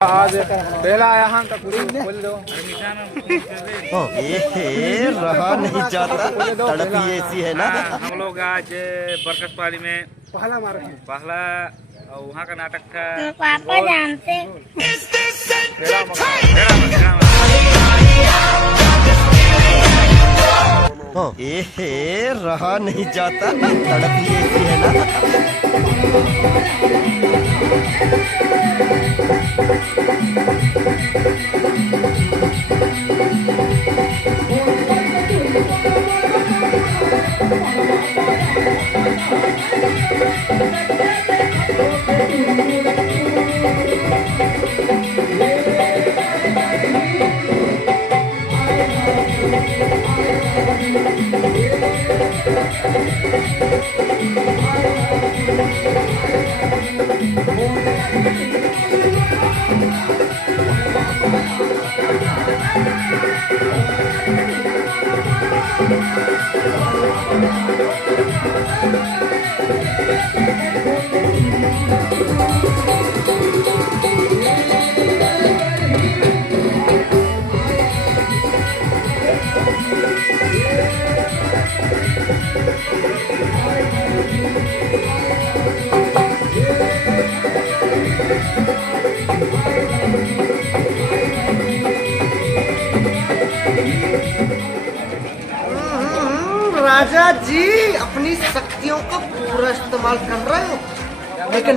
आज पहला आया हम तक बोल दो। ये रहा नहीं जाता, तड़प ही ऐसी है ना। हम लोग आज बरकतवाली में पहला मारे पहला वहाँ का नाटक था। पापा जानते ये रहा नहीं जाता, तड़प ही ऐसी है ना। राजा जी अपनी शक्तियों का पूरा इस्तेमाल कर रहे हो, लेकिन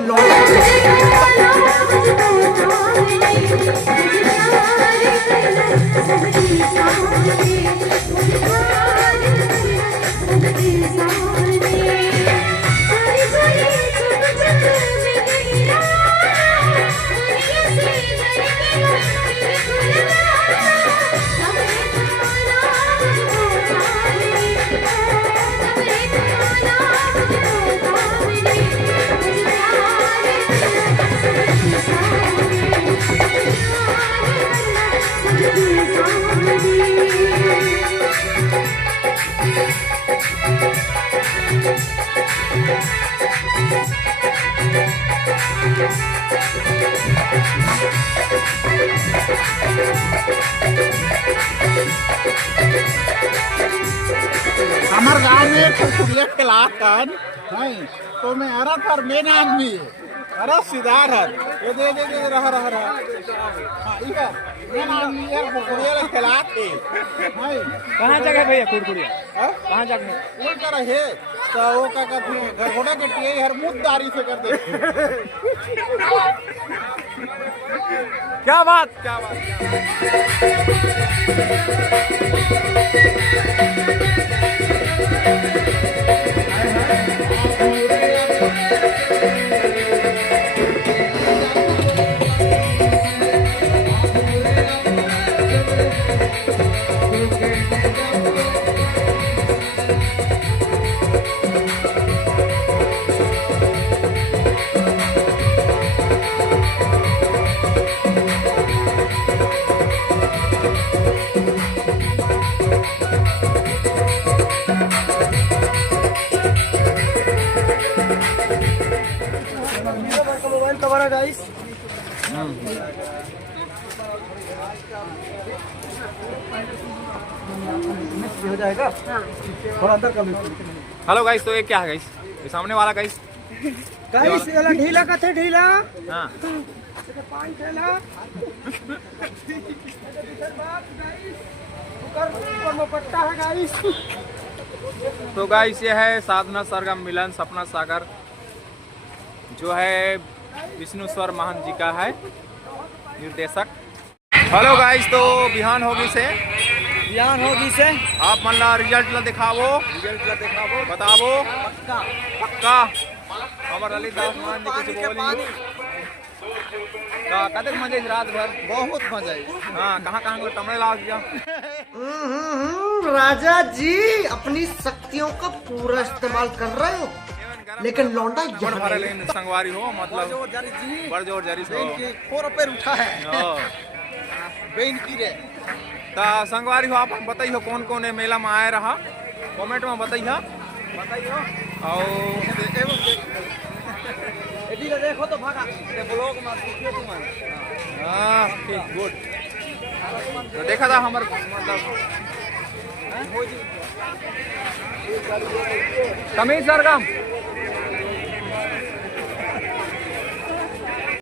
हमारे गांव में कुड़िया क्लास कर नहीं तो मैं अरा था मेन आदमी अरा सीधार है ये दे रहा हां ठीक है मेन आदमी है कुड़िया क्लास है नहीं कहाँ जगह भैया कुड़कुड़िया कहाँ जगह वो कर है तो वो का कहते हैं घर घोड़ा के टिए हर मुद्दारी से कर दे। क्या बात मोबाइल कवर है गाइस। हो जाएगा थोड़ा अंदर कर। हेलो गाइस, तो ये क्या है गाइस? ये सामने वाला गाइस ये वाला ढीला का थे ढीला हाँ पानी थैला ऊपर में पट्टा है गाइस। तो गाइस ये है साधना सरगम मिलन सपना सागर, जो है विष्णु स्वर महंत जी का है निर्देशक। हेलो गाइस, तो बिहान होगी से आप मन ला रिजल्ट ला दिखावो बतावो पक्का हमार ललितदास मान जी कुछ बोली का कतक मजे रात भर बहुत मजा आई। हाँ कहाँ तमड़े लाग गया। राजा जी अपनी शक्तियों का पूरा इस्तेमाल कर रहे हो, लेकिन लौंडा संगवारी हो मतलब बड़ जोर जरी से उठा है बेन की रे ता संगवारी हो। आप बताइए कौन कौन है मेला में आए रहा, कमेंट में बताइए और देखो तो भागा ब्लॉग में ओके गुड। तो देखा था हमारे मतलब कमीज सरगम